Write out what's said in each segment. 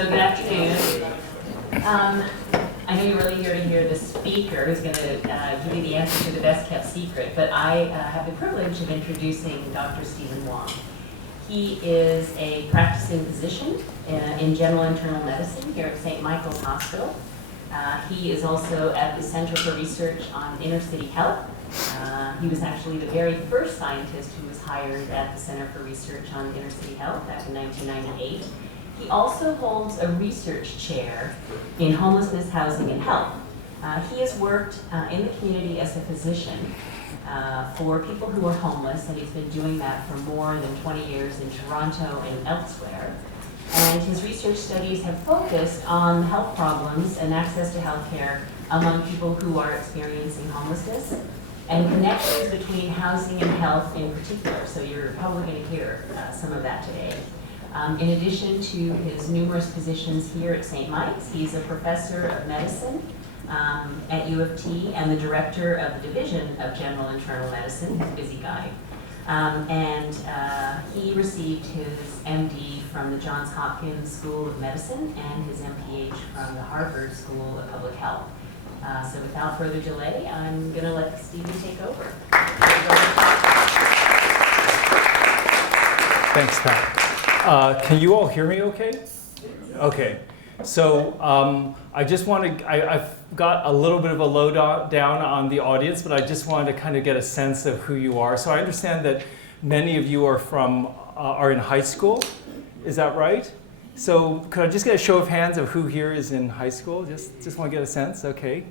So good afternoon. I know you're really here to hear the speaker who's going to give you the answer to the best kept secret, but I have the privilege of introducing Dr. Stephen Hwang. He is a practicing physician in general internal medicine here at St. Michael's Hospital. He is also at the Center for Research on Inner City Health. He was actually the very first scientist who was hired at the Center for Research on Inner City Health back in 1998. He also holds a research chair in homelessness, housing, and health. He has worked in the community as a physician for people who are homeless, and he's been doing that for more than 20 years in Toronto and elsewhere. And his research studies have focused on health problems and access to health care among people who are experiencing homelessness and connections between housing and health in particular. So you're probably going to hear some of that today. In addition to his numerous positions here at St. Mike's, he's a professor of medicine at U of T and the director of the Division of General Internal Medicine. He's a busy guy. He received his MD from the Johns Hopkins School of Medicine and his MPH from the Harvard School of Public Health. So without further delay, I'm going to let Stephen take over. Thanks, Pat. Can you all hear me okay? Okay. So I just want to, I've got a little bit of a lowdown on the audience, but I just wanted to kind of get a sense of who you are. So I understand that many of you are in high school. Is that right? So could I just get a show of hands of who here is in high school? Just want to get a sense, okay.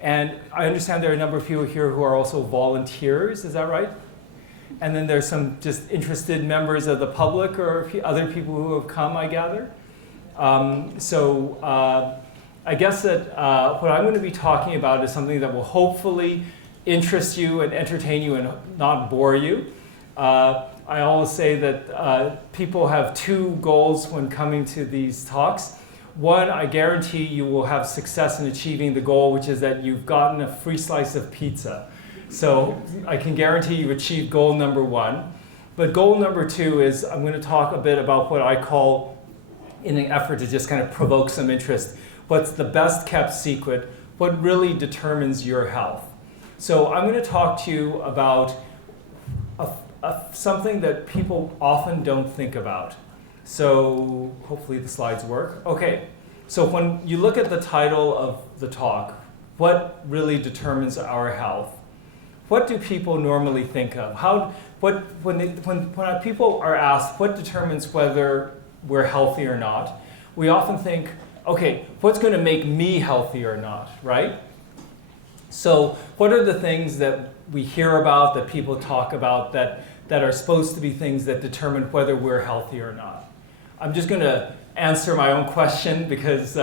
And I understand there are a number of people here who are also volunteers, is that right? And then there's some just interested members of the public or other people who have come, I gather. I guess that what I'm going to be talking about is something that will hopefully interest you and entertain you and not bore you. I always say that people have two goals when coming to these talks. One, I guarantee you will have success in achieving the goal, which is that you've gotten a free slice of pizza. So I can guarantee you achieved goal number one. But goal number two is I'm going to talk a bit about what I call, in an effort to just kind of provoke some interest, what's the best kept secret, what really determines your health. So I'm going to talk to you about something that people often don't think about. So hopefully the slides work. Okay, so when you look at the title of the talk, what really determines our health? What do people normally think of? When people are asked what determines whether we're healthy or not, we often think, okay, what's going to make me healthy or not, right? So what are the things that we hear about, that people talk about, that are supposed to be things that determine whether we're healthy or not? I'm just going to answer my own question because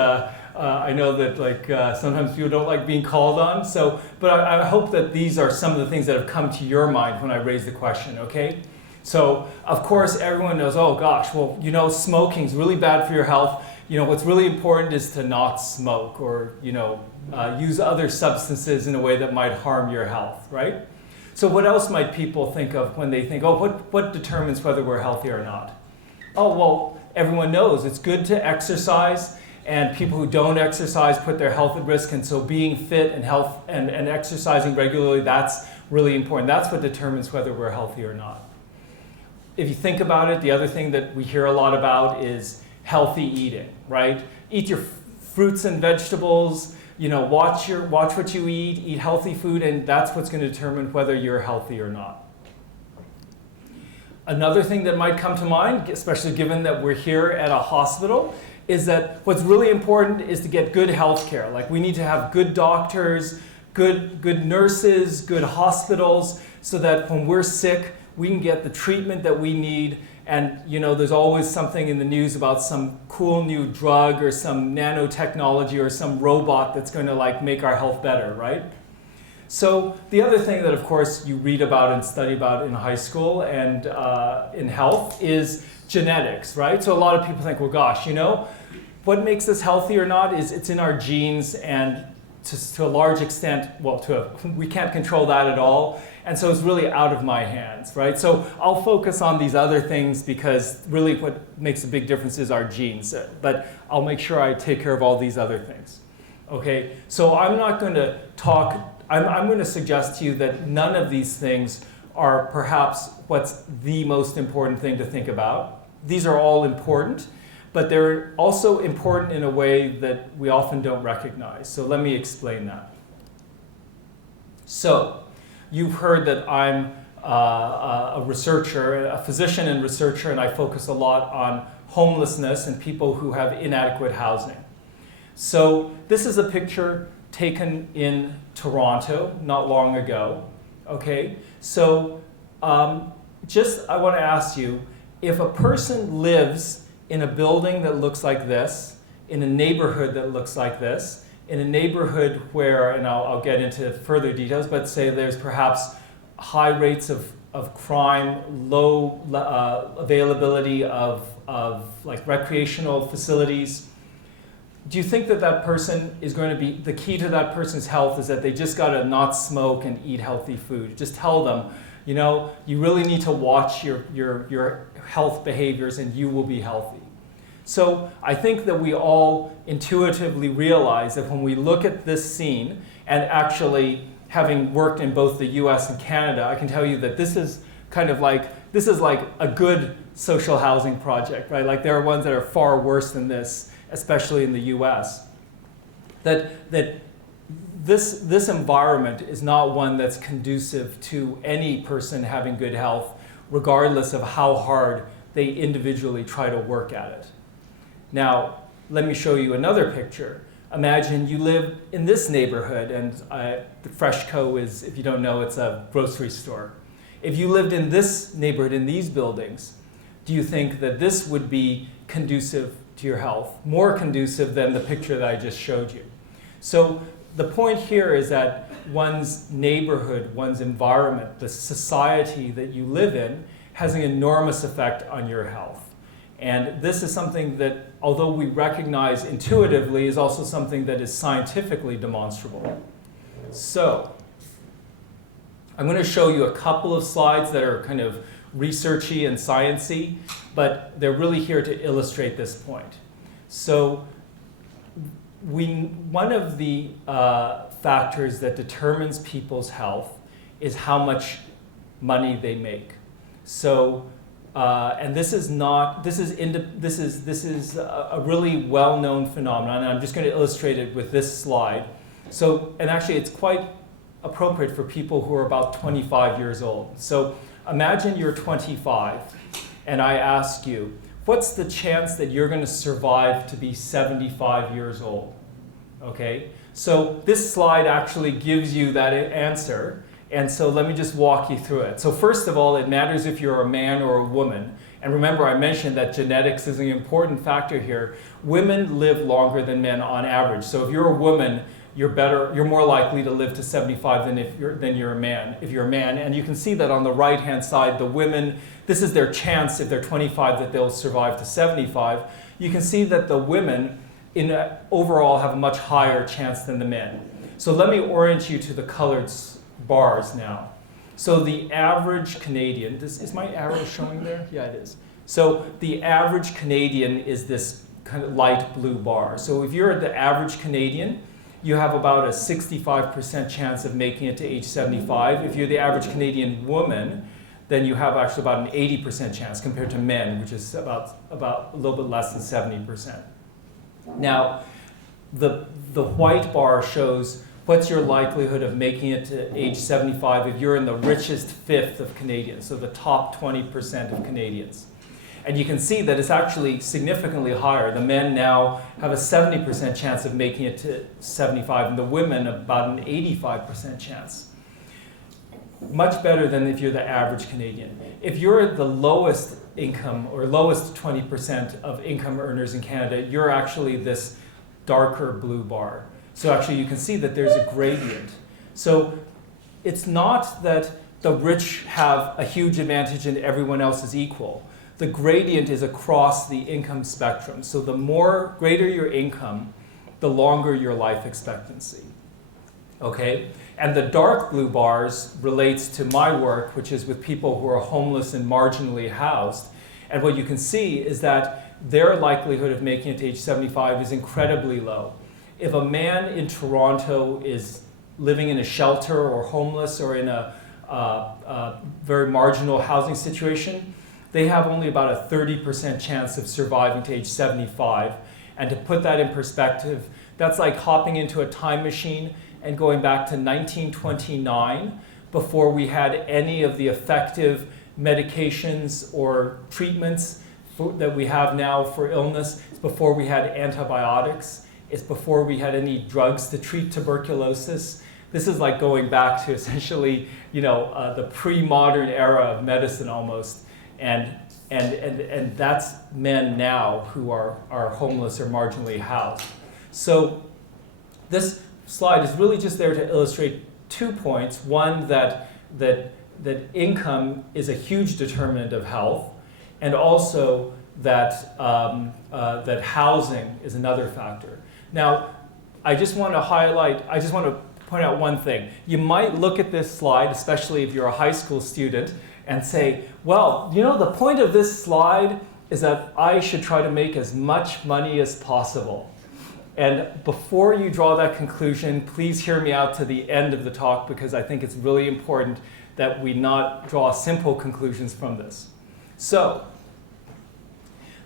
I know that sometimes people don't like being called on. But I hope that these are some of the things that have come to your mind when I raise the question, okay? So, of course, everyone knows, oh gosh, well, smoking's really bad for your health. What's really important is to not smoke or, use other substances in a way that might harm your health, right? So what else might people think of when they think, oh, what determines whether we're healthy or not? Oh, well, everyone knows it's good to exercise, and people who don't exercise put their health at risk, and so being fit and health and exercising regularly, that's really important. That's what determines whether we're healthy or not. If you think about it, the other thing that we hear a lot about is healthy eating, right? Eat your fruits and vegetables, watch what you eat healthy food, and that's what's going to determine whether you're healthy or not. Another thing that might come to mind, especially given that we're here at a hospital, is that what's really important is to get good health care. Like we need to have good doctors, good nurses, good hospitals, so that when we're sick, we can get the treatment that we need. And there's always something in the news about some cool new drug or some nanotechnology or some robot that's going to make our health better, right? So the other thing that, of course, you read about and study about in high school and in health is genetics, right? So a lot of people think, well, gosh, what makes us healthy or not is it's in our genes, and to a large extent, we can't control that at all. And so it's really out of my hands, right? So I'll focus on these other things because really what makes a big difference is our genes. But I'll make sure I take care of all these other things. Okay, so I'm not going to talk, I'm going to suggest to you that none of these things are perhaps what's the most important thing to think about. These are all important, but they're also important in a way that we often don't recognize. So let me explain that. So you've heard that I'm a researcher, a physician and researcher, and I focus a lot on homelessness and people who have inadequate housing. So this is a picture taken in Toronto not long ago. Okay, so I want to ask you, if a person lives in a building that looks like this, in a neighborhood that looks like this, in a neighborhood where, and I'll get into further details, but say there's perhaps high rates of crime, low availability of like recreational facilities, do you think that that person is going to be, the key to that person's health is that they just got to not smoke and eat healthy food? Just tell them, you know, you really need to watch your health behaviors and you will be healthy. So I think that we all intuitively realize that when we look at this scene, and actually having worked in both the US and Canada, I can tell you that this is kind of like, this is like a good social housing project, right? Like there are ones that are far worse than this, especially in the US. That this environment is not one that's conducive to any person having good health, regardless of how hard they individually try to work at it. Now, let me show you another picture. Imagine you live in this neighborhood, and the Freshco is, if you don't know, it's a grocery store. If you lived in this neighborhood, in these buildings, do you think that this would be conducive to your health, more conducive than the picture that I just showed you? So the point here is that one's neighborhood, one's environment, the society that you live in has an enormous effect on your health. And this is something that, although we recognize intuitively, is also something that is scientifically demonstrable. So I'm going to show you a couple of slides that are kind of researchy and sciencey, but they're really here to illustrate this point. So one of the factors that determines people's health is how much money they make. So, and this is a really well-known phenomenon, and I'm just going to illustrate it with this slide. So, and actually it's quite appropriate for people who are about 25 years old. So imagine you're 25, and I ask you, what's the chance that you're going to survive to be 75 years old? Okay, so this slide actually gives you that answer, and so let me just walk you through it. So first of all, it matters if you're a man or a woman. And remember, I mentioned that genetics is an important factor here. Women live longer than men on average. So if you're a woman, you're more likely to live to 75 than you're a man, if you're a man. And you can see that on the right-hand side, the women, this is their chance if they're 25 that they'll survive to 75. You can see that the women overall have a much higher chance than the men. So let me orient you to the colored bars now. So the average Canadian, is my arrow showing there? Yeah, it is. So the average Canadian is this kind of light blue bar. So if you're the average Canadian, you have about a 65% chance of making it to age 75. If you're the average Canadian woman, then you have actually about an 80% chance compared to men, which is about a little bit less than 70%. Now, the white bar shows what's your likelihood of making it to age 75 if you're in the richest fifth of Canadians, so the top 20% of Canadians. And you can see that it's actually significantly higher. The men now have a 70% chance of making it to 75, and the women about an 85% chance. Much better than if you're the average Canadian. If you're the lowest income or lowest 20% of income earners in Canada, you're actually this darker blue bar. So actually you can see that there's a gradient. So it's not that the rich have a huge advantage and everyone else is equal. The gradient is across the income spectrum. So the greater your income, the longer your life expectancy. Okay? And the dark blue bars relates to my work, which is with people who are homeless and marginally housed. And what you can see is that their likelihood of making it to age 75 is incredibly low. If a man in Toronto is living in a shelter or homeless or in a very marginal housing situation, they have only about a 30% chance of surviving to age 75. And to put that in perspective, that's like hopping into a time machine and going back to 1929 before we had any of the effective medications or treatments that we have now for illness. It's before we had antibiotics. It's before we had any drugs to treat tuberculosis. This is like going back to essentially, the pre-modern era of medicine almost. And that's men now who are homeless or marginally housed. So this slide is really just there to illustrate 2 points. One, that income is a huge determinant of health, and also that, that housing is another factor. Now, I just want to point out one thing. You might look at this slide, especially if you're a high school student, and say, well, the point of this slide is that I should try to make as much money as possible. And before you draw that conclusion, please hear me out to the end of the talk, because I think it's really important that we not draw simple conclusions from this. So,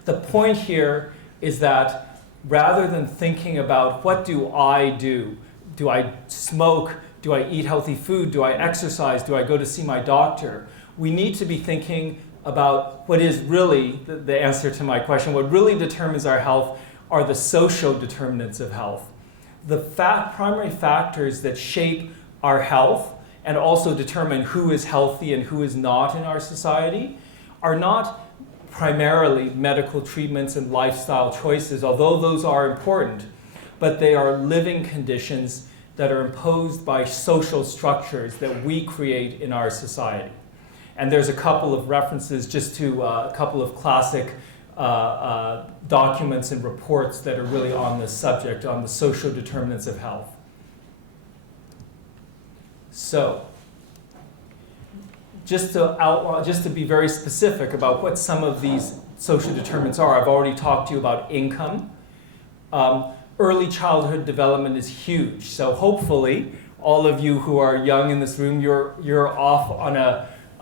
the point here is that rather than thinking about what do I smoke? Do I eat healthy food? Do I exercise? Do I go to see my doctor? We need to be thinking about what is really the answer to my question. What really determines our health are the social determinants of health. The primary factors that shape our health and also determine who is healthy and who is not in our society are not primarily medical treatments and lifestyle choices, although those are important, but they are living conditions that are imposed by social structures that we create in our society. And there's a couple of references just to a couple of classic documents and reports that are really on this subject, on the social determinants of health. So, just to be very specific about what some of these social determinants are, I've already talked to you about income. Early childhood development is huge. So hopefully, all of you who are young in this room, you're off on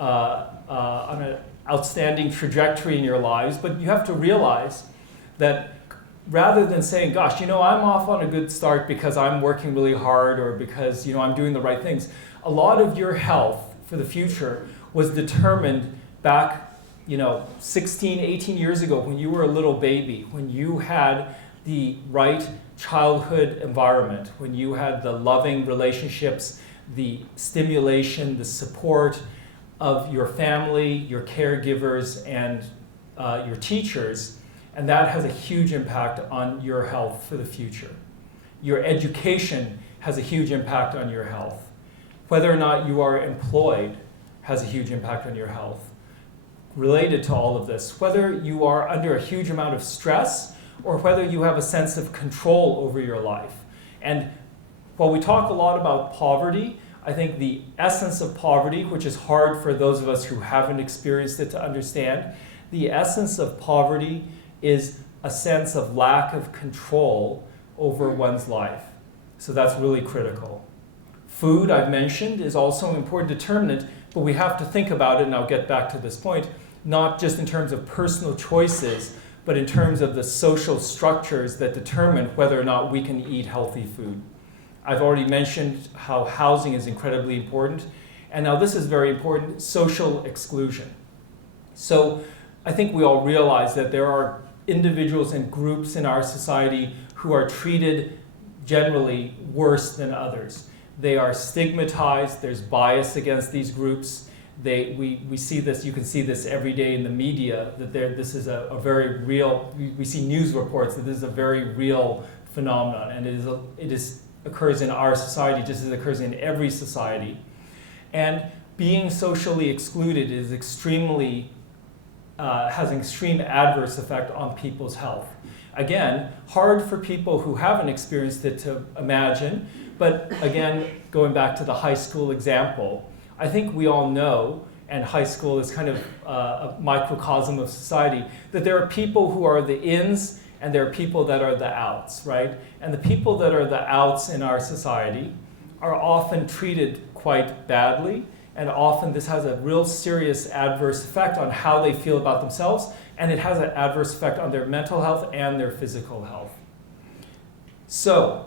an outstanding trajectory in your lives. But you have to realize that rather than saying, gosh, I'm off on a good start because I'm working really hard or because I'm doing the right things, a lot of your health for the future was determined back 16, 18 years ago when you were a little baby, when you had the right childhood environment, when you had the loving relationships, the stimulation, the support of your family, your caregivers, and your teachers, and that has a huge impact on your health for the future. Your education has a huge impact on your health. Whether or not you are employed has a huge impact on your health. Related to all of this, whether you are under a huge amount of stress or whether you have a sense of control over your life. And while we talk a lot about poverty, I think the essence of poverty, which is hard for those of us who haven't experienced it to understand, the essence of poverty is a sense of lack of control over one's life. So that's really critical. Food, I've mentioned, is also an important determinant, but we have to think about it, and I'll get back to this point, not just in terms of personal choices, but in terms of the social structures that determine whether or not we can eat healthy food. I've already mentioned how housing is incredibly important, and now this is very important, social exclusion. So I think we all realize that there are individuals and groups in our society who are treated generally worse than others. They are stigmatized, there's bias against these groups. We see this, you can see this every day in the media, that this is a very real, we see news reports that this is a very real phenomenon, and it occurs in our society just as it occurs in every society. And being socially excluded is has an extreme adverse effect on people's health. Again, hard for people who haven't experienced it to imagine, But again, going back to the high school example, I think we all know, and high school is kind of a microcosm of society, that there are people who are the ins and there are people that are the outs, right? And the people that are the outs in our society are often treated quite badly, and often this has a real serious adverse effect on how they feel about themselves, and it has an adverse effect on their mental health and their physical health. So,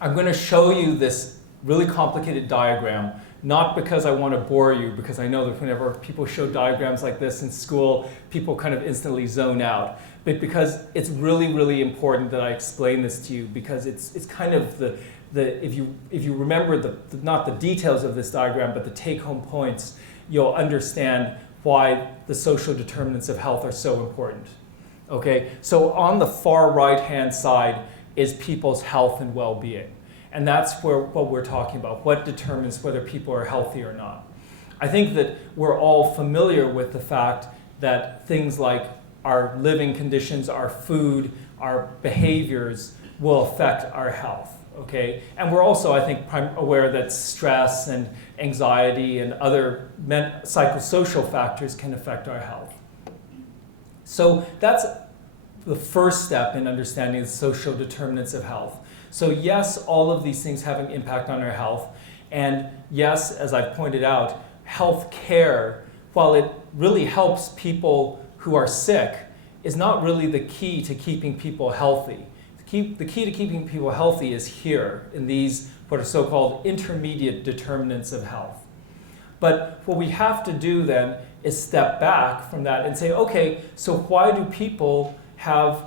I'm going to show you this really complicated diagram, not because I want to bore you, because I know that whenever people show diagrams like this in school, people kind of instantly zone out, but because it's really, really important that I explain this to you, because it's kind of if you remember not the details of this diagram, but the take-home points, you'll understand why the social determinants of health are so important. Okay, so on the far right-hand side is people's health and well-being. And that's what we're talking about. What determines whether people are healthy or not? I think that we're all familiar with the fact that things like our living conditions, our food, our behaviors will affect our health. Okay? And we're also, I think, aware that stress and anxiety and other psychosocial factors can affect our health. So that's the first step in understanding the social determinants of health. So yes, all of these things have an impact on our health. And yes, as I've pointed out, health care, while it really helps people who are sick, is not really the key to keeping people healthy. The key to keeping people healthy is here in these what are so-called intermediate determinants of health. But what we have to do then is step back from that and say, okay, so why do people have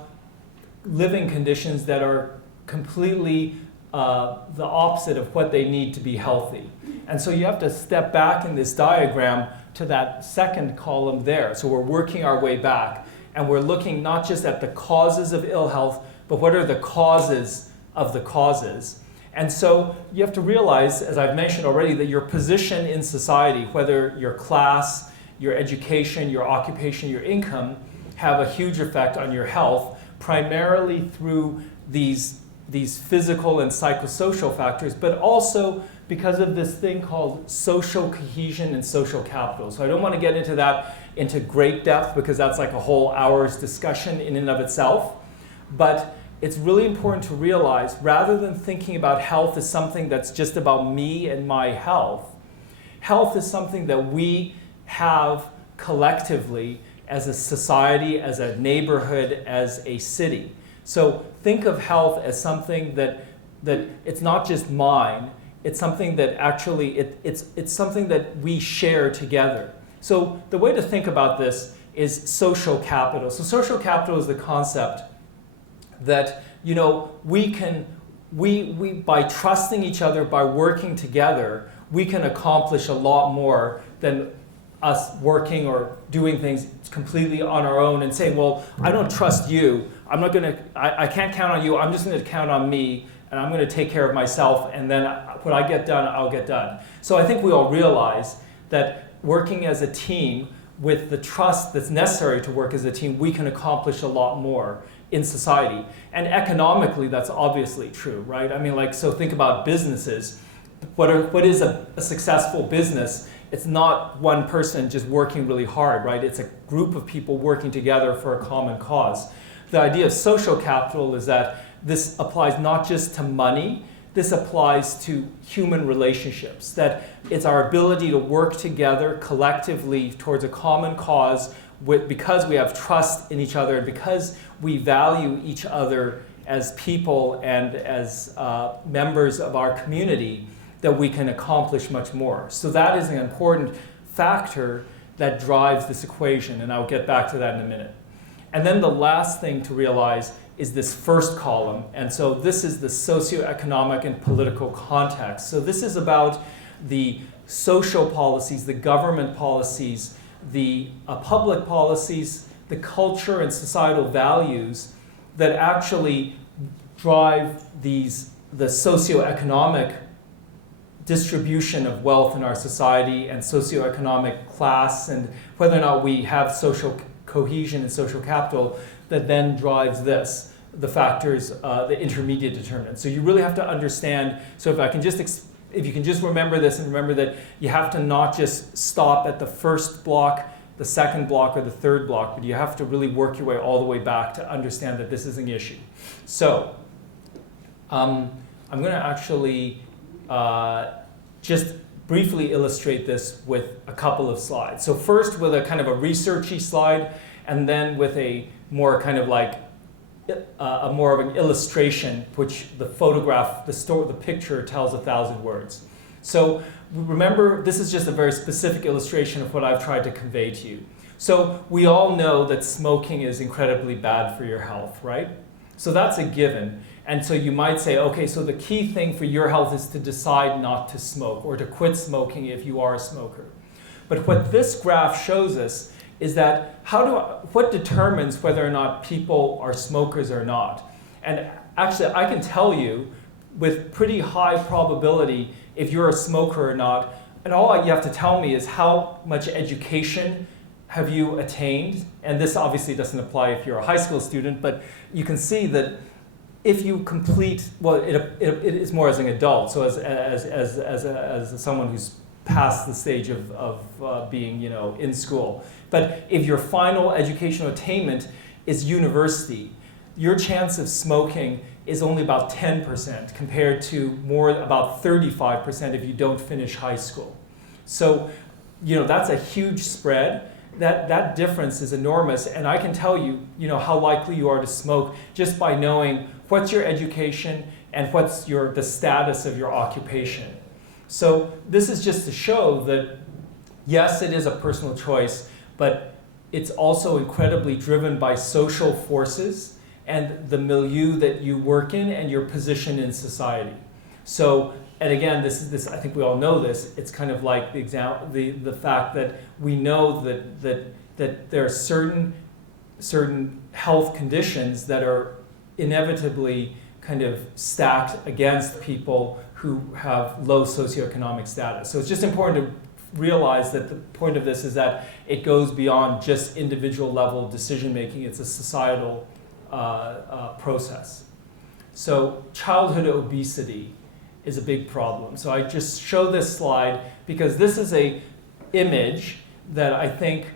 living conditions that are completely the opposite of what they need to be healthy? And so you have to step back in this diagram to that second column there. So we're working our way back, and we're looking not just at the causes of ill health, but what are the causes of the causes. And so you have to realize, as I've mentioned already, that your position in society, whether your class, your education, your occupation, your income, have a huge effect on your health, primarily through these physical and psychosocial factors, but also because of this thing called social cohesion and social capital. So I don't want to get into that into great depth, because that's like a whole hour's discussion in and of itself. But it's really important to realize, rather than thinking about health as something that's just about me and my health, health is something that we have collectively as a society, as a neighborhood, as a city. So think of health as something that it's not just mine, it's something that actually, it's something that we share together. So the way to think about this is social capital. So social capital is the concept that, you know, we by trusting each other, by working together, we can accomplish a lot more than us working or doing things completely on our own and saying, well, I don't trust you, I can't count on you, I'm just gonna count on me, and I'm gonna take care of myself, and then when I get done, I'll get done. So I think we all realize that working as a team with the trust that's necessary to work as a team, we can accomplish a lot more in society. And economically, that's obviously true, right? I mean, like, so think about businesses. What is a successful business? It's not one person just working really hard, right? It's a group of people working together for a common cause. The idea of social capital is that this applies not just to money, this applies to human relationships, that it's our ability to work together collectively towards a common cause because we have trust in each other, and because we value each other as people and as members of our community, that we can accomplish much more. So that is an important factor that drives this equation, and I'll get back to that in a minute. And then the last thing to realize is this first column, and so this is the socioeconomic and political context. So this is about the social policies, the government policies, the public policies, the culture and societal values that actually drive the socioeconomic distribution of wealth in our society and socioeconomic class, and whether or not we have social cohesion and social capital, that then drives this. the factors, the intermediate determinants. So you really have to understand, so if you can just remember this and remember that you have to not just stop at the first block, the second block, or the third block, but you have to really work your way all the way back to understand that this is an issue. So I'm going to actually just briefly illustrate this with a couple of slides. So first with a kind of a researchy slide, and then with a more kind of like a more of an illustration, which the photograph, the picture tells 1,000 words. So remember, this is just a very specific illustration of what I've tried to convey to you. So we all know that smoking is incredibly bad for your health, right? So that's a given. And so you might say, okay, so the key thing for your health is to decide not to smoke or to quit smoking if you are a smoker. But what this graph shows us is that what determines whether or not people are smokers or not? And actually, I can tell you with pretty high probability if you're a smoker or not, and all you have to tell me is how much education have you attained? And this obviously doesn't apply if you're a high school student, but you can see that if you complete, well, it is more as an adult, so as someone who's past the stage of being, in school. But if your final educational attainment is university, your chance of smoking is only about 10% compared to about 35% if you don't finish high school. So, that's a huge spread. That difference is enormous, and I can tell you, how likely you are to smoke just by knowing what's your education and what's the status of your occupation. So this is just to show that, yes, it is a personal choice, but it's also incredibly driven by social forces and the milieu that you work in and your position in society. So, and again, this I think we all know this. It's kind of like the fact that we know that there are certain health conditions that are inevitably kind of stacked against people who have low socioeconomic status. So it's just important to realize that the point of this is that it goes beyond just individual level decision making. It's a societal process. So childhood obesity is a big problem. So I just show this slide because this is an image that I think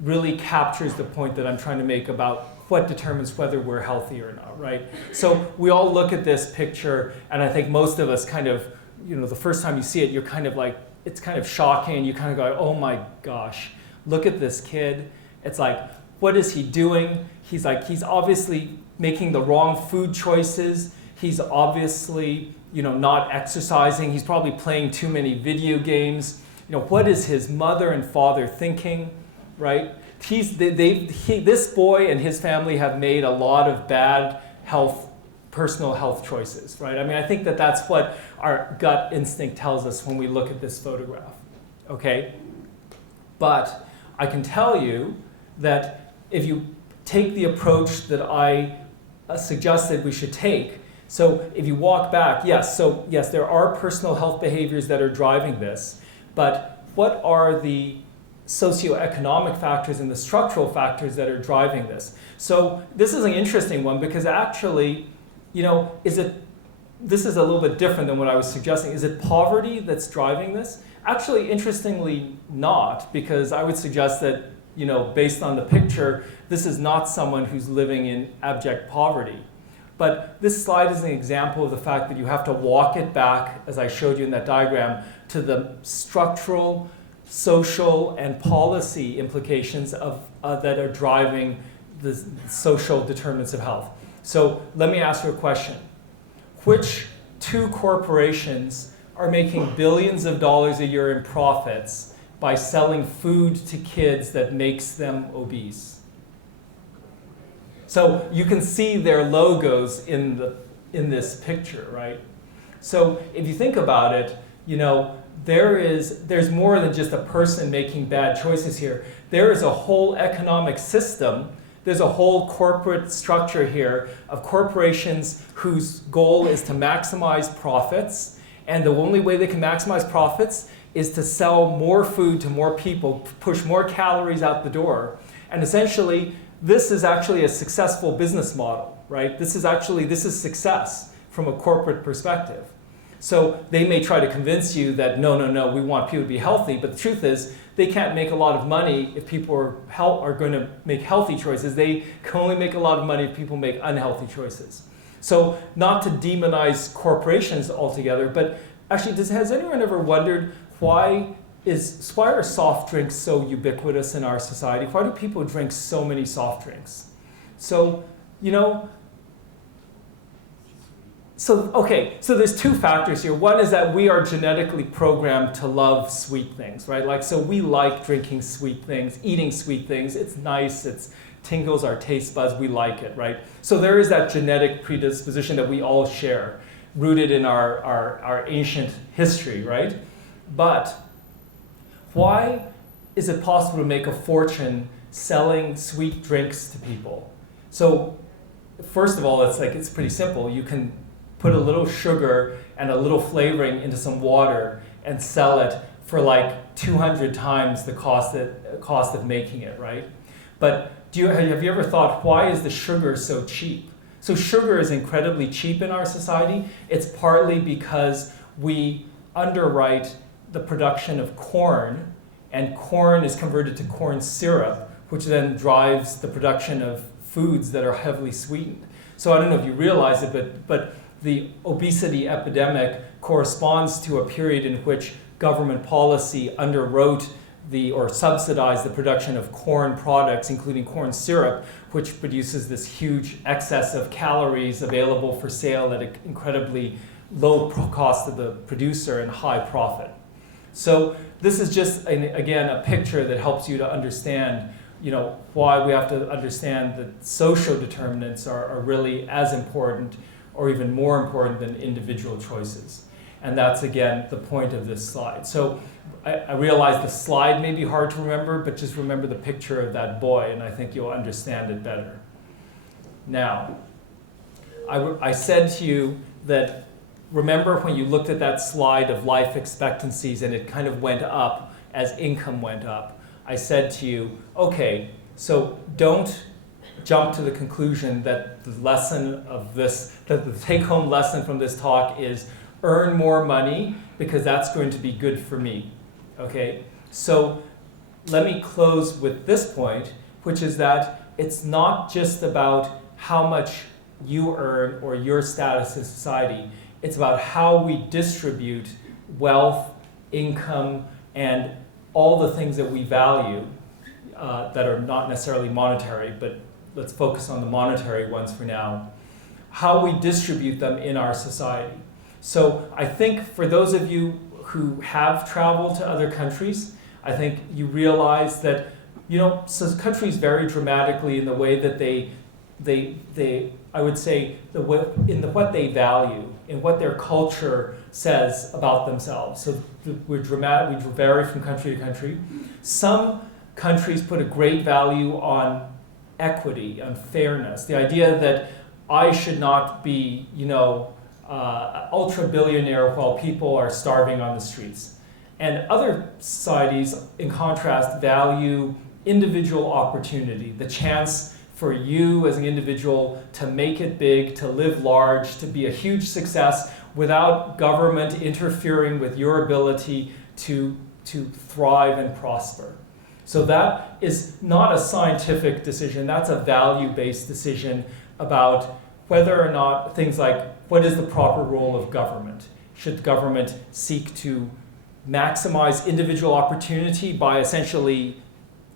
really captures the point that I'm trying to make about what determines whether we're healthy or not, right? So we all look at this picture, and I think most of us kind of, the first time you see it, you're kind of like, it's kind of shocking. You kind of go, oh my gosh, look at this kid. It's like, what is he doing? He's obviously making the wrong food choices. He's obviously, not exercising. He's probably playing too many video games. What is his mother and father thinking, right? This boy and his family have made a lot of bad personal health choices, right? I mean, I think that's what our gut instinct tells us when we look at this photograph, okay? But I can tell you that if you take the approach that I suggested we should take, so if you walk back, yes, there are personal health behaviors that are driving this, but what are the socioeconomic factors and the structural factors that are driving this? So this is an interesting one because actually, this is a little bit different than what I was suggesting. Is it poverty that's driving this? Actually, interestingly not, because I would suggest that, based on the picture, this is not someone who's living in abject poverty. But this slide is an example of the fact that you have to walk it back, as I showed you in that diagram, to the structural, social, and policy implications that are driving the social determinants of health. So let me ask you a question. Which two corporations are making billions of dollars a year in profits by selling food to kids that makes them obese? So you can see their logos in this picture, right? So if you think about it, there's more than just a person making bad choices here. There is a whole economic system. There's a whole corporate structure here of corporations whose goal is to maximize profits. And the only way they can maximize profits is to sell more food to more people, push more calories out the door. And essentially, this is actually a successful business model. right? This is success from a corporate perspective. So they may try to convince you that no, we want people to be healthy, but the truth is they can't make a lot of money if people are going to make healthy choices. They can only make a lot of money if people make unhealthy choices. So not to demonize corporations altogether, but actually, has anyone ever wondered why are soft drinks so ubiquitous in our society? Why do people drink so many soft drinks? So, so there's two factors here. One is that we are genetically programmed to love sweet things, right? So we like drinking sweet things, eating sweet things. It's nice, it tingles our taste buds, we like it, right? So there is that genetic predisposition that we all share, rooted in our ancient history, right? But why is it possible to make a fortune selling sweet drinks to people? So first of all, it's pretty simple. You can put a little sugar and a little flavoring into some water and sell it for 200 times the cost of making it, right? But have you ever thought, why is the sugar so cheap? So sugar is incredibly cheap in our society. It's partly because we underwrite the production of corn, and corn is converted to corn syrup, which then drives the production of foods that are heavily sweetened. So I don't know if you realize it, but the obesity epidemic corresponds to a period in which government policy underwrote or subsidized the production of corn products, including corn syrup, which produces this huge excess of calories available for sale at an incredibly low cost to the producer and high profit. So this is just, again, a picture that helps you to understand why we have to understand that social determinants are really as important or even more important than individual choices. And that's, again, the point of this slide. So I realize the slide may be hard to remember, but just remember the picture of that boy, and I think you'll understand it better. Now, I said to you that, remember when you looked at that slide of life expectancies and it kind of went up as income went up? I said to you, okay, so don't jump to the conclusion that the take-home lesson from this talk is earn more money because that's going to be good for me, okay? So let me close with this point, which is that it's not just about how much you earn or your status in society. It's about how we distribute wealth, income, and all the things that we value that are not necessarily monetary, but let's focus on the monetary ones for now, how we distribute them in our society. So I think for those of you who have traveled to other countries, I think you realize that, so countries vary dramatically in the way that they I would say, what they value, in what their culture says about themselves. So we vary from country to country. Some countries put a great value on equity, on fairness, the idea that I should not be, ultra-billionaire while people are starving on the streets. And other societies, in contrast, value individual opportunity, the chance for you as an individual to make it big, to live large, to be a huge success without government interfering with your ability to thrive and prosper. So that is not a scientific decision, that's a value-based decision about whether or not things like, what is the proper role of government? Should government seek to maximize individual opportunity by essentially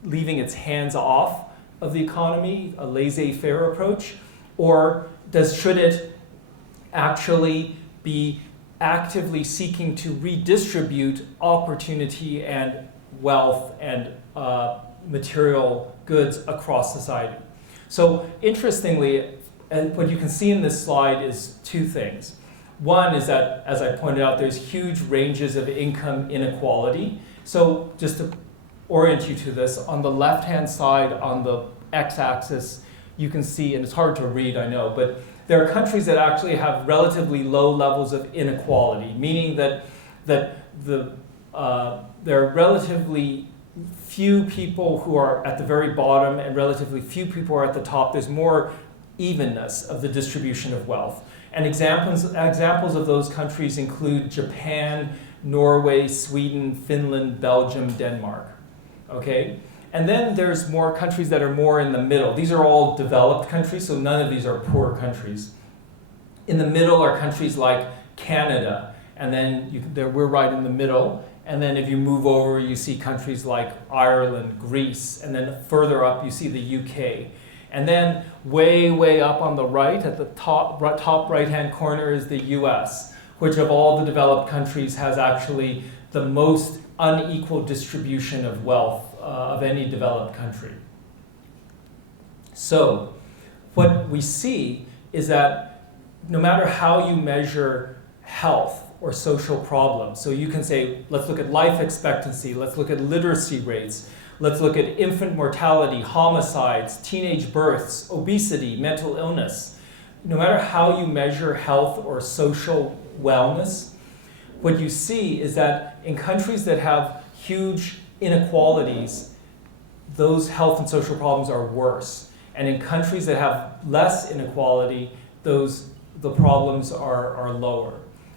leaving its hands off of the economy, a laissez-faire approach? Or should it actually be actively seeking to redistribute opportunity and wealth and material goods across society? So interestingly, and what you can see in this slide is two things. One is that, as I pointed out, there's huge ranges of income inequality. So just to orient you to this, on the left-hand side, on the x-axis, you can see, and it's hard to read, I know, but there are countries that actually have relatively low levels of inequality, meaning that there are relatively few people who are at the very bottom and relatively few people are at the top. There's more evenness of the distribution of wealth. And examples of those countries include Japan, Norway, Sweden, Finland, Belgium, Denmark. Okay? And then there's more countries that are more in the middle. These are all developed countries, so none of these are poor countries. In the middle are countries like Canada, and then we're right in the middle. And then if you move over, you see countries like Ireland, Greece, and then further up you see the UK. And then way up on the right, at the top right-hand corner is the US, which of all the developed countries has actually the most unequal distribution of wealth of any developed country. So what we see is that no matter how you measure health or social problems, so you can say, let's look at life expectancy, let's look at literacy rates, let's look at infant mortality, homicides, teenage births, obesity, mental illness. No matter how you measure health or social wellness, what you see is that in countries that have huge inequalities, those health and social problems are worse. And in countries that have less inequality, the problems are lower.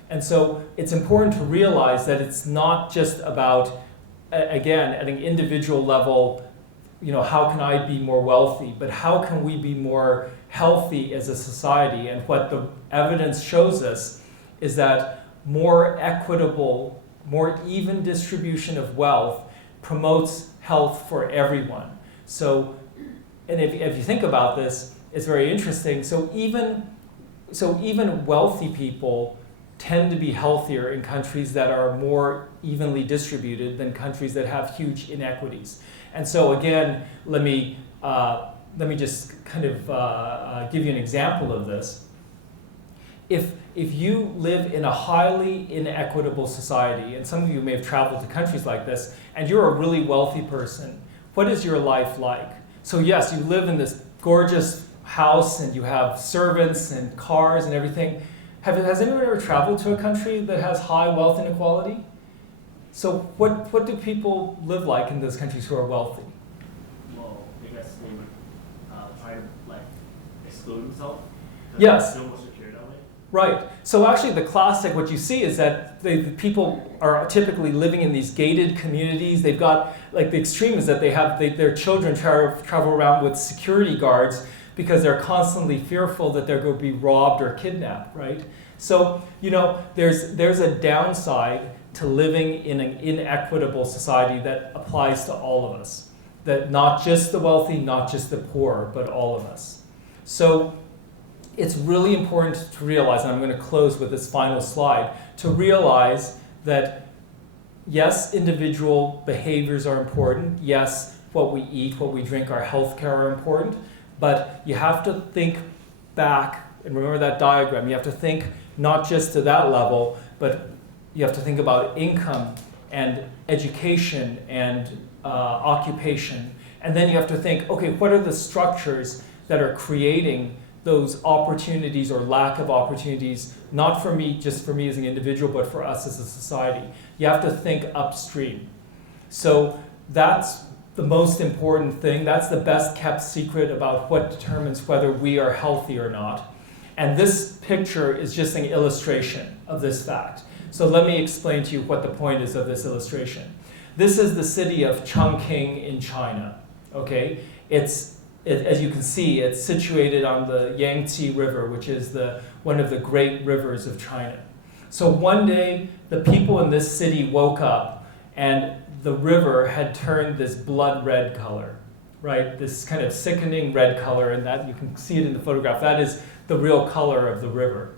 And so it's important to realize that it's not just about, again, at an individual level, how can I be more wealthy, but how can we be more healthy as a society? And what the evidence shows us is that more equitable, more even distribution of wealth promotes health for everyone. So, and if you think about this, it's very interesting. So even wealthy people tend to be healthier in countries that are more evenly distributed than countries that have huge inequities. And so again, let me just kind of give you an example of this. If you live in a highly inequitable society, and some of you may have traveled to countries like this, and you're a really wealthy person, what is your life like? So yes, you live in this gorgeous house and you have servants and cars and everything. Has anyone ever traveled to a country that has high wealth inequality? So what do people live like in those countries who are wealthy? Well, I guess they would try to exclude themselves. Yes. Feel more secure that way. Right. So actually the classic, what you see is that the people are typically living in these gated communities. They've got, the extreme is that their children travel around with security guards because they're constantly fearful that they're going to be robbed or kidnapped, right? So, there's a downside to living in an inequitable society that applies to all of us. That not just the wealthy, not just the poor, but all of us. So it's really important to realize, and I'm going to close with this final slide, to realize that yes, individual behaviors are important. Yes, what we eat, what we drink, our healthcare are important. But you have to think back, and remember that diagram, you have to think not just to that level, but you have to think about income and education and occupation. And then you have to think, okay, what are the structures that are creating those opportunities or lack of opportunities, not for me, just for me as an individual, but for us as a society. You have to think upstream. So that's the most important thing. That's the best kept secret about what determines whether we are healthy or not. And this picture is just an illustration of this fact. So let me explain to you what the point is of this illustration. This is the city of Chongqing in China. Okay, as you can see, it's situated on the Yangtze River, which is one of the great rivers of China. So one day, the people in this city woke up and the river had turned this blood red color, right? This kind of sickening red color, and that you can see it in the photograph. That is the real color of the river.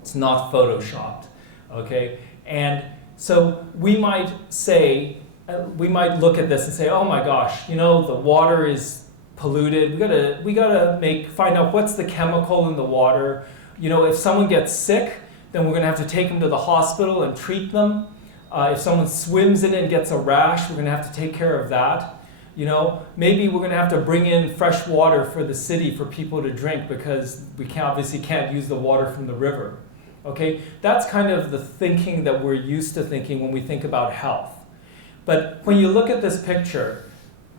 It's not photoshopped, okay? And so we might look at this and say, oh my gosh, the water is polluted. We gotta find out what's the chemical in the water. If someone gets sick, then we're gonna have to take them to the hospital and treat them. If someone swims in it and gets a rash, we're going to have to take care of that. Maybe we're going to have to bring in fresh water for the city for people to drink because we obviously can't use the water from the river. Okay, that's kind of the thinking that we're used to thinking when we think about health. But when you look at this picture,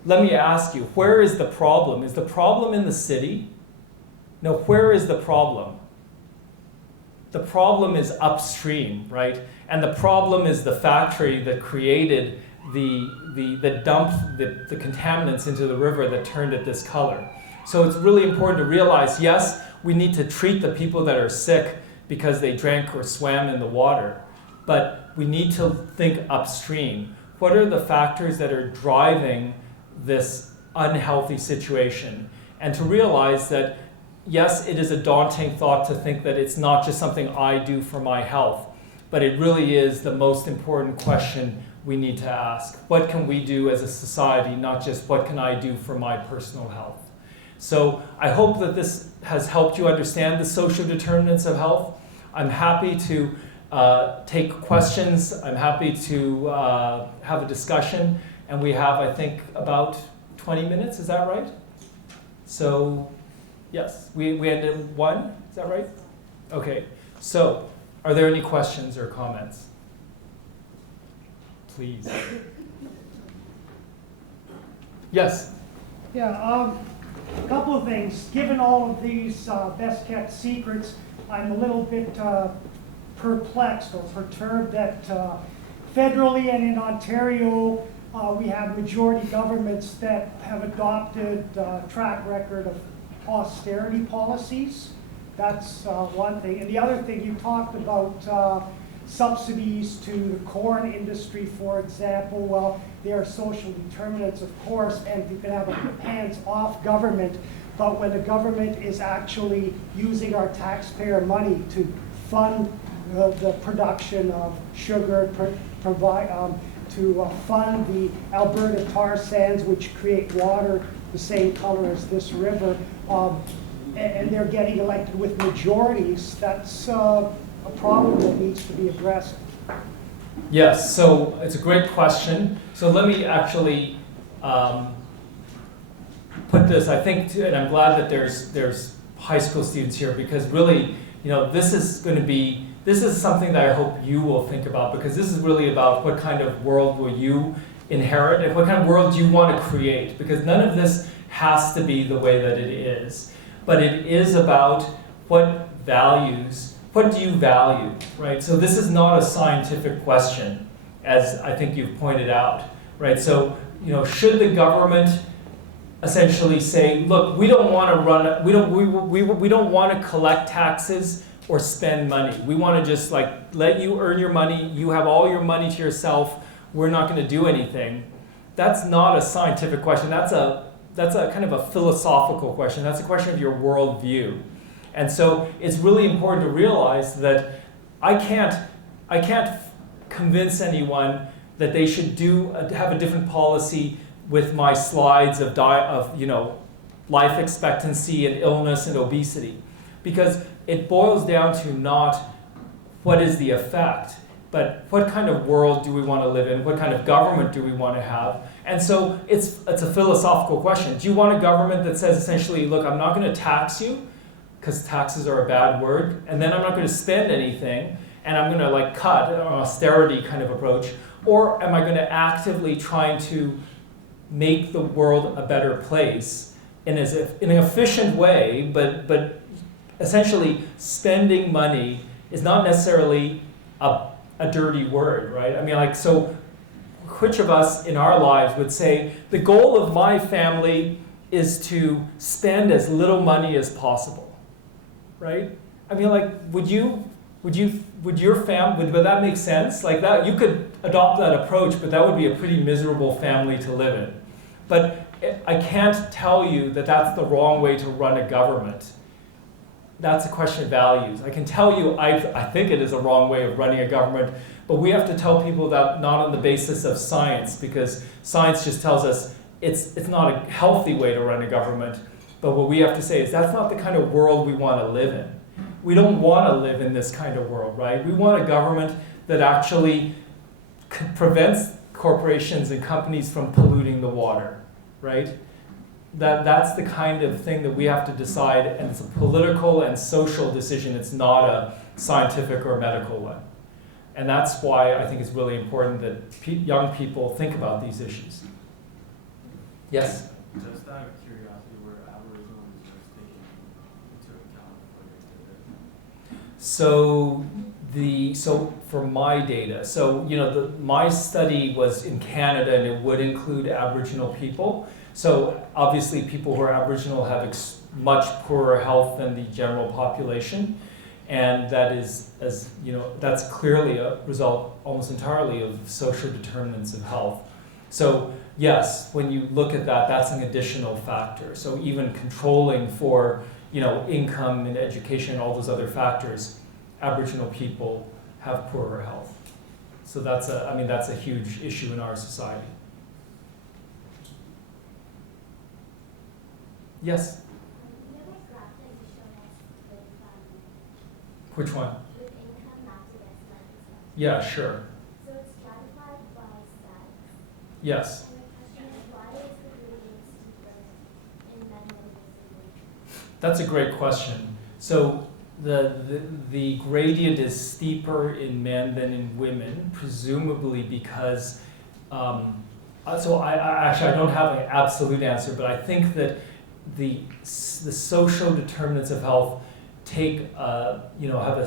let me ask you, where is the problem? Is the problem in the city? Now, where is the problem? The problem is upstream, right? And the problem is the factory that created that dumped the contaminants into the river that turned it this color. So it's really important to realize, yes, we need to treat the people that are sick because they drank or swam in the water, but we need to think upstream. What are the factors that are driving this unhealthy situation? And to realize that, yes, it is a daunting thought to think that it's not just something I do for my health, but it really is the most important question we need to ask. What can we do as a society, not just what can I do for my personal health? So I hope that this has helped you understand the social determinants of health. I'm happy to take questions. I'm happy to have a discussion. And we have, I think, about 20 minutes, is that right? So, yes, we ended 1, is that right? Okay, so are there any questions or comments? Please. Yes? Yeah, a couple of things. Given all of these best kept secrets, I'm a little bit perplexed or perturbed that federally and in Ontario, we have majority governments that have adopted a track record of austerity policies. That's one thing. And the other thing, you talked about subsidies to the corn industry, for example. Well, they are social determinants, of course, and you can have a hands-off government, but when the government is actually using our taxpayer money to fund the production of sugar, to fund the Alberta tar sands, which create water the same color as this river, and they're getting elected with majorities, that's a problem that needs to be addressed. Yes, so it's a great question. So let me actually put this, I think, and I'm glad that there's high school students here, because really, this is something that I hope you will think about, because this is really about what kind of world will you inherit and what kind of world do you want to create, because none of this has to be the way that it is. But it is about what do you value, right? So this is not a scientific question, as I think you've pointed out, right? So, should the government essentially say, look, we don't want to we don't want to collect taxes or spend money. We want to just let you earn your money. You have all your money to yourself. We're not going to do anything. That's not a scientific question. That's a kind of a philosophical question. That's a question of your worldview. And so it's really important to realize that I can't convince anyone that they should have a different policy with my slides of life expectancy and illness and obesity, because it boils down to not what is the effect, but what kind of world do we want to live in? What kind of government do we want to have? And so it's a philosophical question. Do you want a government that says essentially, look, I'm not going to tax you, because taxes are a bad word, and then I'm not going to spend anything, and I'm going to cut an austerity kind of approach? Or am I going to actively trying to make the world a better place in an efficient way, but essentially spending money is not necessarily a dirty word, right? I mean, so which of us in our lives would say, the goal of my family is to spend as little money as possible? Right? I mean, would that make sense? That, you could adopt that approach, but that would be a pretty miserable family to live in. But I can't tell you that that's the wrong way to run a government. That's a question of values. I can tell you I think it is a wrong way of running a government, but we have to tell people that not on the basis of science, because science just tells us it's not a healthy way to run a government. But what we have to say is that's not the kind of world we want to live in. We don't want to live in this kind of world, right? We want a government that actually prevents corporations and companies from polluting the water, right? That's the kind of thing that we have to decide, and it's a political and social decision. It's not a scientific or medical one. And that's why I think it's really important that young people think about these issues. Yes? Just out of curiosity, were Aboriginal reserves taken into So for my data, my study was in Canada and it would include Aboriginal people. So obviously people who are Aboriginal have much poorer health than the general population. And that is, that's clearly a result almost entirely of social determinants of health. So yes, when you look at that, that's an additional factor. So even controlling for, income and education and all those other factors, Aboriginal people have poorer health. So that's a huge issue in our society. Yes? Which one? With income mapped against levels. Yeah, sure. So it's stratified by status. Yes. And the question is, why is the gradient steeper in men than it is in women? That's a great question. So the gradient is steeper in men than in women, presumably because, so I don't have an absolute answer, but I think that the social determinants of health take, have a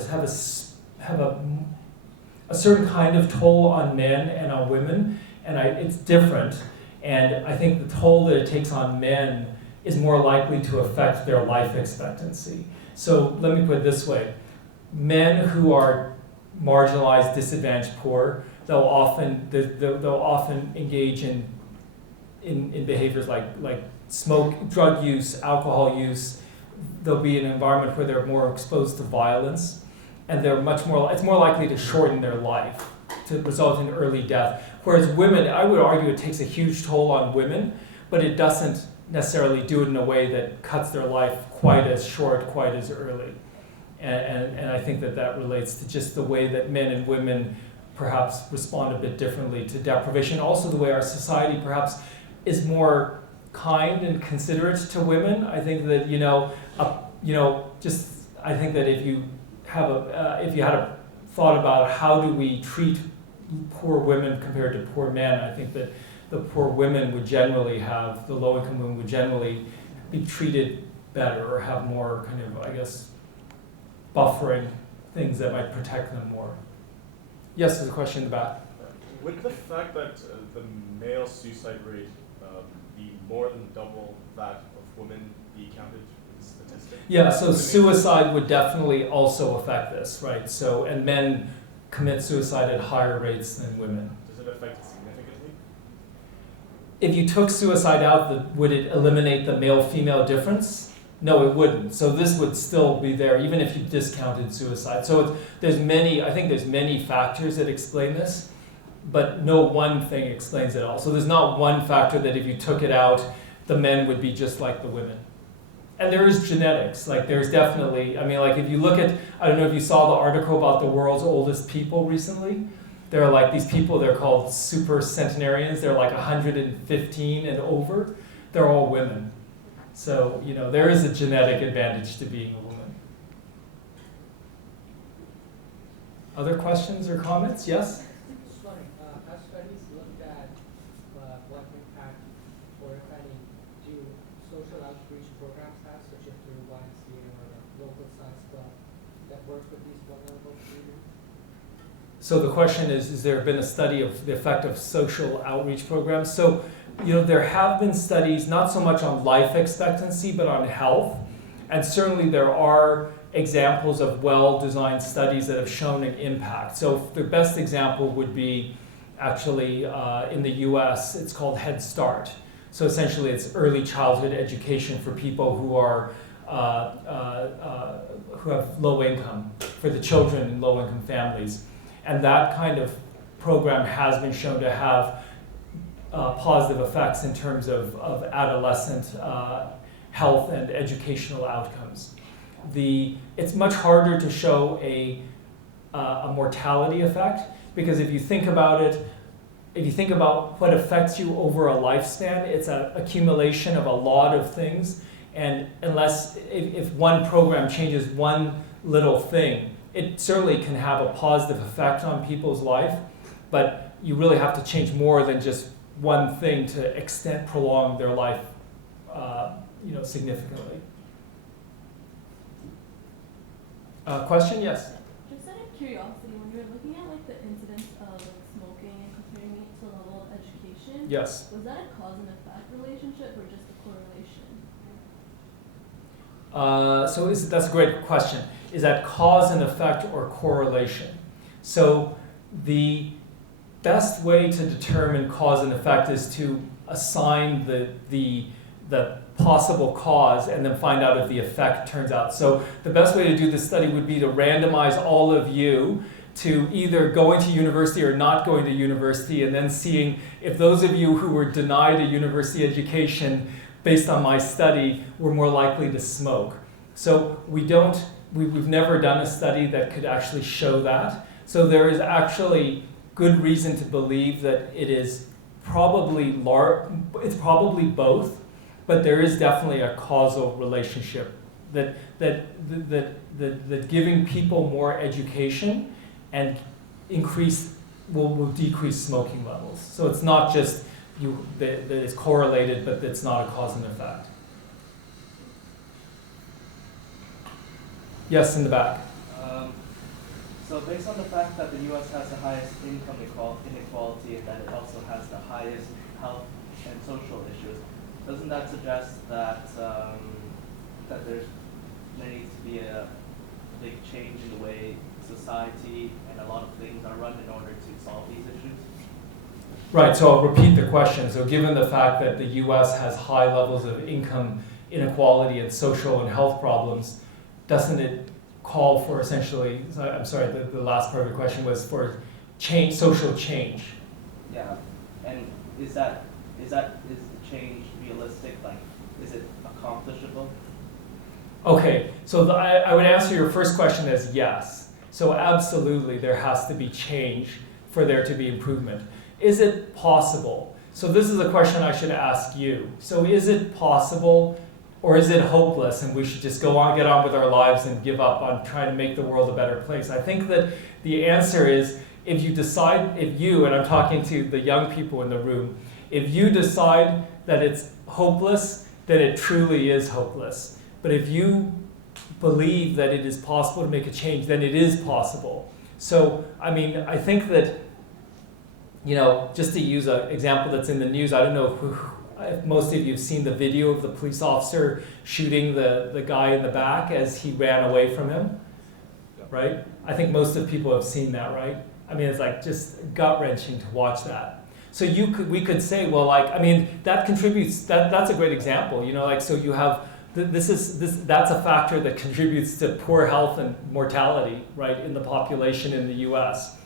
certain kind of toll on men and on women, and it's different. And I think the toll that it takes on men is more likely to affect their life expectancy. So let me put it this way. Men who are marginalized, disadvantaged, poor, they'll often engage in behaviors like smoke, drug use, alcohol use. They'll be in an environment where they're more exposed to violence, and it's more likely to shorten their life, to result in early death. Whereas women, I would argue it takes a huge toll on women, but it doesn't necessarily do it in a way that cuts their life quite as short, quite as early. And I think that relates to just the way that men and women perhaps respond a bit differently to deprivation. Also the way our society perhaps is more kind and considerate to women. I think that, I think that if you had a thought about how do we treat poor women compared to poor men, I think that the poor women would generally the low-income women would generally be treated better or have more kind of, buffering things that might protect them more. Yes, there's a question in the back. Would the fact that the male suicide rate be more than double that of women be counted in the statistic? Yeah, so suicide would definitely also affect this, right? So, and men commit suicide at higher rates than women. Does it affect it significantly? If you took suicide out, would it eliminate the male-female difference? No, it wouldn't. So this would still be there, even if you discounted suicide. So there's many factors that explain this, but no one thing explains it all. So there's not one factor that if you took it out, the men would be just like the women. And there is genetics. Like there's definitely, if you look at, I don't know if you saw the article about the world's oldest people recently. There are like these people, they're called super centenarians. They're like 115 and over. They're all women. So, there is a genetic advantage to being a woman. Other questions or comments? Yes? Sorry, have studies looked at what impact, or if any, do social outreach programs have, such as through YMCA or a local science club, that work with these vulnerable communities? So the question is there been a study of the effect of social outreach programs? So, there have been studies, not so much on life expectancy, but on health. And certainly there are examples of well-designed studies that have shown an impact. So the best example would be actually in the US, it's called Head Start. So essentially it's early childhood education for people who have low income, for the children in low-income families. And that kind of program has been shown to have positive effects in terms of adolescent health and educational outcomes. It's much harder to show a mortality effect, because if you think about it, if you think about what affects you over a lifespan, it's an accumulation of a lot of things. And if one program changes one little thing, it certainly can have a positive effect on people's life, but you really have to change more than just one thing to prolong their life, significantly. Question? Yes. Just out of curiosity, when you're looking at like the incidence of like smoking and comparing it to the level of education, Yes. was that a cause and effect relationship or just a correlation? That's a great question. Is that cause and effect or correlation? So the best way to determine cause and effect is to assign the possible cause and then find out if the effect turns out. So the best way to do this study would be to randomize all of you to either going to university or not going to university, and then seeing if those of you who were denied a university education based on my study were more likely to smoke. So we've never done a study that could actually show that. So there is actually good reason to believe that it is probably it's probably both, but there is definitely a causal relationship that giving people more education and will decrease smoking levels. So it's not just that it's correlated, but it's not a cause and effect. Yes, in the back. So based on the fact that the U.S. has the highest income inequality and that it also has the highest health and social issues, doesn't that suggest that that there needs to be a big change in the way society and a lot of things are run in order to solve these issues? Right, so I'll repeat the question. So given the fact that the US has high levels of income inequality and social and health problems, doesn't it call for essentially, I'm sorry, the last part of the question was for change, social change? Yeah, and is the change realistic? Like, is it accomplishable? Okay, so I would answer your first question as yes. So absolutely, there has to be change for there to be improvement. Is it possible? So this is a question I should ask you. So is it possible, or is it hopeless and we should just get on with our lives and give up on trying to make the world a better place? I think that the answer is, and I'm talking to the young people in the room, if you decide that it's hopeless, then it truly is hopeless. But if you believe that it is possible to make a change, then it is possible. So, I mean, I think that, just to use an example that's in the news, I don't know if most of you have seen the video of the police officer shooting the guy in the back as he ran away from him, right? I think most of the people have seen that, right? I mean, it's like just gut-wrenching to watch that. So we could say, well, that contributes, that's a great example, so you have, that's a factor that contributes to poor health and mortality, right, in the population in the US.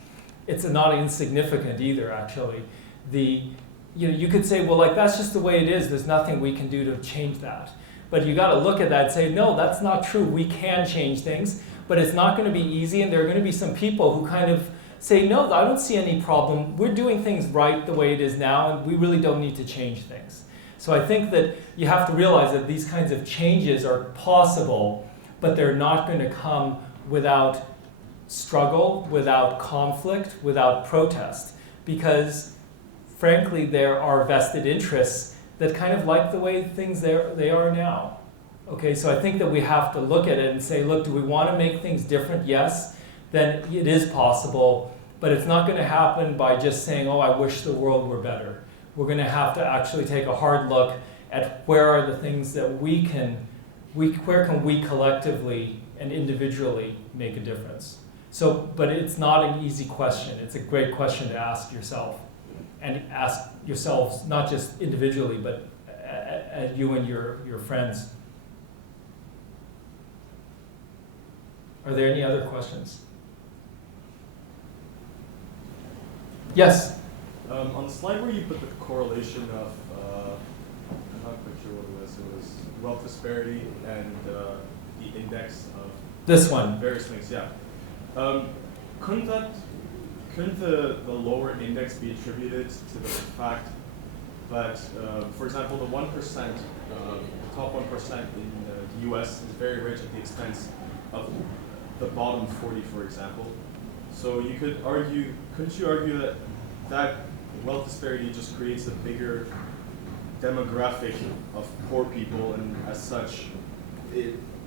It's not insignificant either, actually. You could say, well, that's just the way it is. There's nothing we can do to change that. But you got to look at that and say, no, that's not true. We can change things, but it's not going to be easy. And there are going to be some people who kind of say, no, I don't see any problem. We're doing things right the way it is now, and we really don't need to change things. So I think that you have to realize that these kinds of changes are possible, but they're not going to come without struggle, without conflict, without protest, because frankly, there are vested interests that kind of like the way things they are now. Okay, so I think that we have to look at it and say, look, do we want to make things different? Yes, then it is possible, but it's not going to happen by just saying, oh, I wish the world were better. We're going to have to actually take a hard look at where are the things that where can we collectively and individually make a difference. So, but it's not an easy question. It's a great question to ask yourself. And ask yourselves, not just individually, but you and your friends. Are there any other questions? Yes? On the slide where you put the correlation of, I'm not quite sure what it was wealth disparity and the index of This one. various things, yeah. Couldn't the lower index be attributed to the fact that, for example, the 1%, the top 1% in the US is very rich at the expense of the bottom 40, for example. So you could argue, couldn't you argue that that wealth disparity just creates a bigger demographic of poor people, and as such,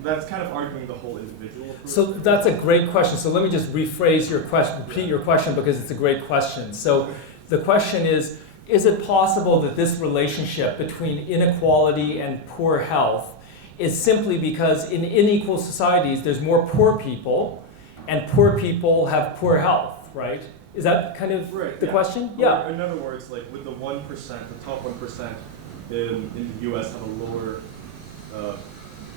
that's kind of arguing the whole individual approach. So that's a great question. So let me just rephrase your question, repeat your question because it's a great question. So the question is it possible that this relationship between inequality and poor health is simply because in unequal societies there's more poor people and poor people have poor health, right? Is that kind of the question? Yeah. In other words, like with the 1%, the top 1% in the US have a lower,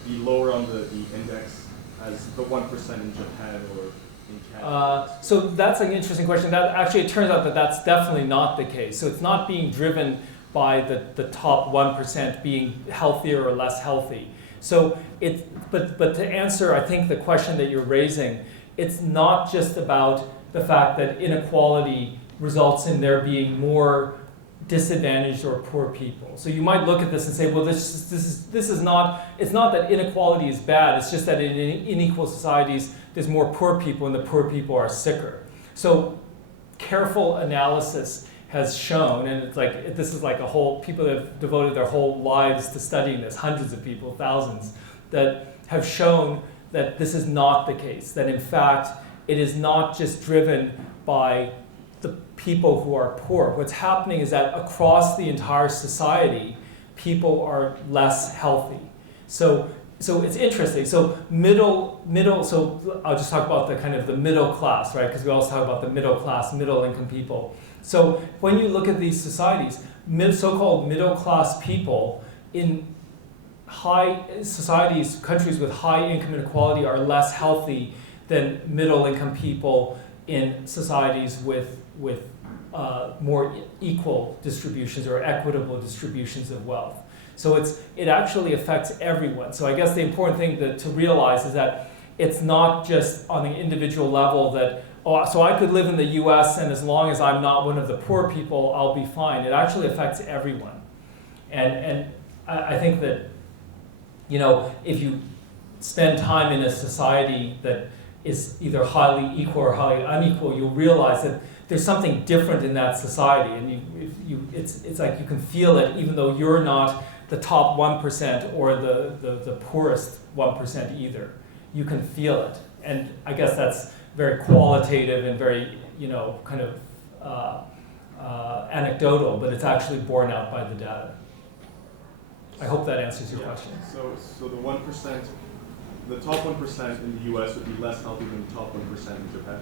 be lower on the index as the 1% in Japan or in Canada. So that's an interesting question. That actually, it turns out that that's definitely not the case. So it's not being driven by the top 1% being healthier or less healthy. So but to answer, I think the question that you're raising, it's not just about the fact that inequality results in there being more disadvantaged or poor people. So you might look at this and say, well, this is not, it's not that inequality is bad, it's just that in unequal societies, there's more poor people and the poor people are sicker. So careful analysis has shown, and it's like, this is like a whole, people that have devoted their whole lives to studying this, hundreds of people, thousands, that have shown that this is not the case, that in fact, it is not just driven by the people who are poor. What's happening is that across the entire society, people are less healthy. So it's interesting. So so I'll just talk about the kind of the middle class, right? Because we also talk about the middle class, middle income people. So when you look at these societies, so-called middle class people in high societies, countries with high income inequality are less healthy than middle income people in societies with more equal distributions or equitable distributions of wealth. So it actually affects everyone. So I guess the important thing to realize is that it's not just on the individual level that, oh, so I could live in the US and as long as I'm not one of the poor people, I'll be fine. It actually affects everyone. And I think that, you know, if you spend time in a society that is either highly equal or highly unequal, you'll realize that there's something different in that society, and it's like you can feel it, even though you're not the top 1% or the poorest 1% either. You can feel it, and I guess that's very qualitative and very, you know, kind of anecdotal, but it's actually borne out by the data. I hope that answers your question. So the 1%. The top 1% in the US would be less healthy than the top 1% in Japan?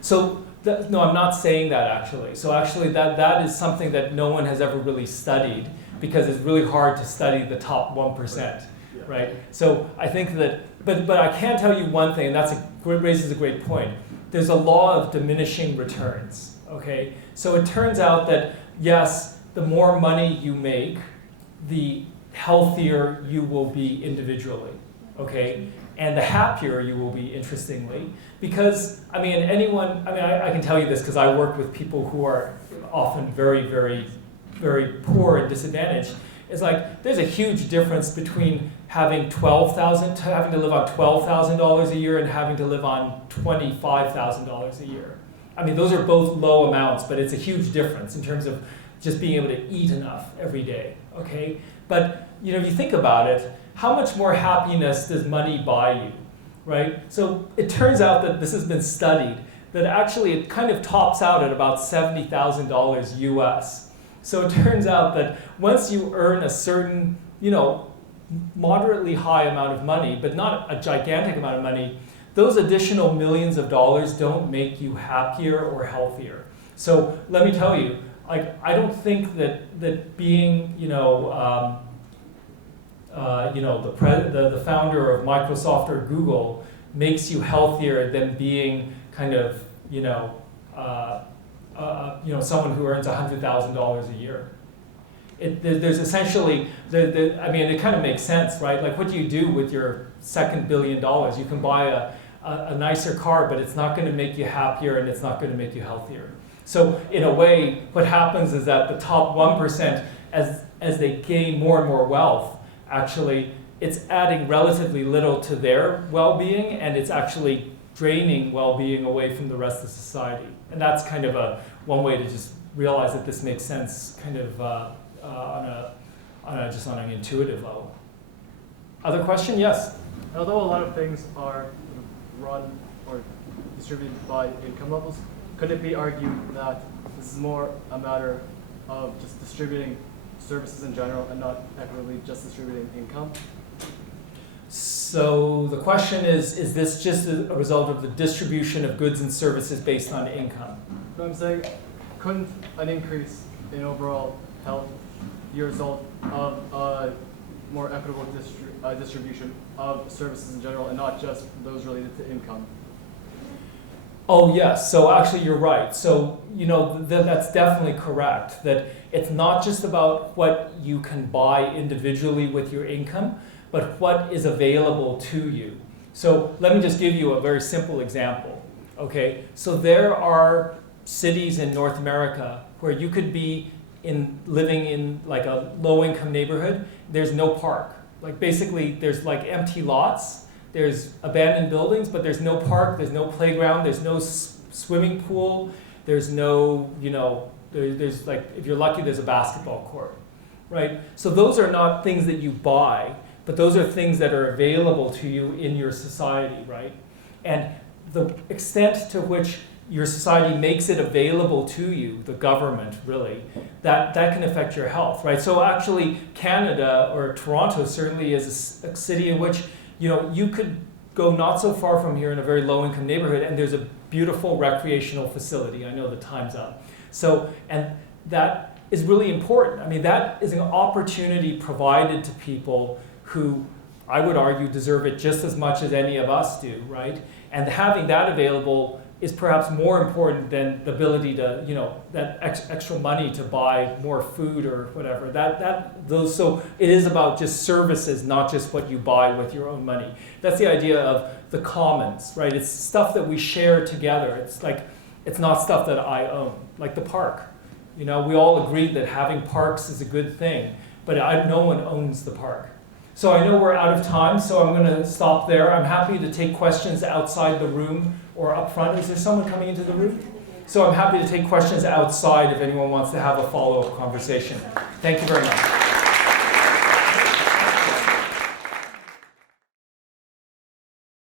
So, no, I'm not saying that actually. So actually that is something that no one has ever really studied because it's really hard to study the top 1%, right? So I think that, but I can tell you one thing, and raises a great point. There's a law of diminishing returns, okay? So it turns out that, yes, the more money you make, the healthier you will be individually. Okay, and the happier you will be, interestingly, because, I mean, I can tell you this because I work with people who are often very, very, very poor and disadvantaged. It's like, there's a huge difference between having to live on $12,000 a year and having to live on $25,000 a year. I mean, those are both low amounts, but it's a huge difference in terms of just being able to eat enough every day, okay? But, you know, if you think about it, how much more happiness does money buy you, right? So it turns out that this has been studied, that actually it kind of tops out at about $70,000 US. So it turns out that once you earn a certain, you know, moderately high amount of money, but not a gigantic amount of money, those additional millions of dollars don't make you happier or healthier. So let me tell you, like, I don't think that being, the founder of Microsoft or Google makes you healthier than being kind of, someone who earns $100,000 a year. There's essentially, it kind of makes sense, right? Like, what do you do with your second $1 billion? You can buy a nicer car, but it's not going to make you happier and it's not going to make you healthier. So in a way, what happens is that the top 1%, as they gain more and more wealth, actually, it's adding relatively little to their well-being, and it's actually draining well-being away from the rest of society. And that's kind of one way to just realize that this makes sense, kind of just on an intuitive level. Other question? Yes. Although a lot of things are run or distributed by income levels, could it be argued that this is more a matter of just distributing services in general and not equitably just distributing income? So the question is this just a result of the distribution of goods and services based on income? So I'm saying, couldn't an increase in overall health be a result of a more equitable distribution of services in general and not just those related to income? Oh yes, so actually you're right. So that's definitely correct, that it's not just about what you can buy individually with your income, but what is available to you. So let me just give you a very simple example. Okay, so there are cities in North America where you could be living in like a low-income neighborhood. There's no park. Like basically, there's like empty lots. There's abandoned buildings, but there's no park. There's no playground. There's no swimming pool. There's no, there's like, if you're lucky, there's a basketball court, right? So those are not things that you buy, but those are things that are available to you in your society, right? And the extent to which your society makes it available to you, the government really, that can affect your health, right? So actually Canada, or Toronto certainly, is a city in which you could go not so far from here in a very low-income neighborhood and there's a beautiful recreational facility. I know the time's up. So, and that is really important. I mean, that is an opportunity provided to people who, I would argue, deserve it just as much as any of us do, right? And having that available is perhaps more important than the ability to, that extra money to buy more food or whatever. So it is about just services, not just what you buy with your own money. That's the idea of the commons, right? It's stuff that we share together. It's like, it's not stuff that I own, like the park. We all agreed that having parks is a good thing, but no one owns the park. So I know we're out of time, so I'm going to stop there. I'm happy to take questions outside the room or up front. Is there someone coming into the room? So I'm happy to take questions outside if anyone wants to have a follow-up conversation. Thank you very much.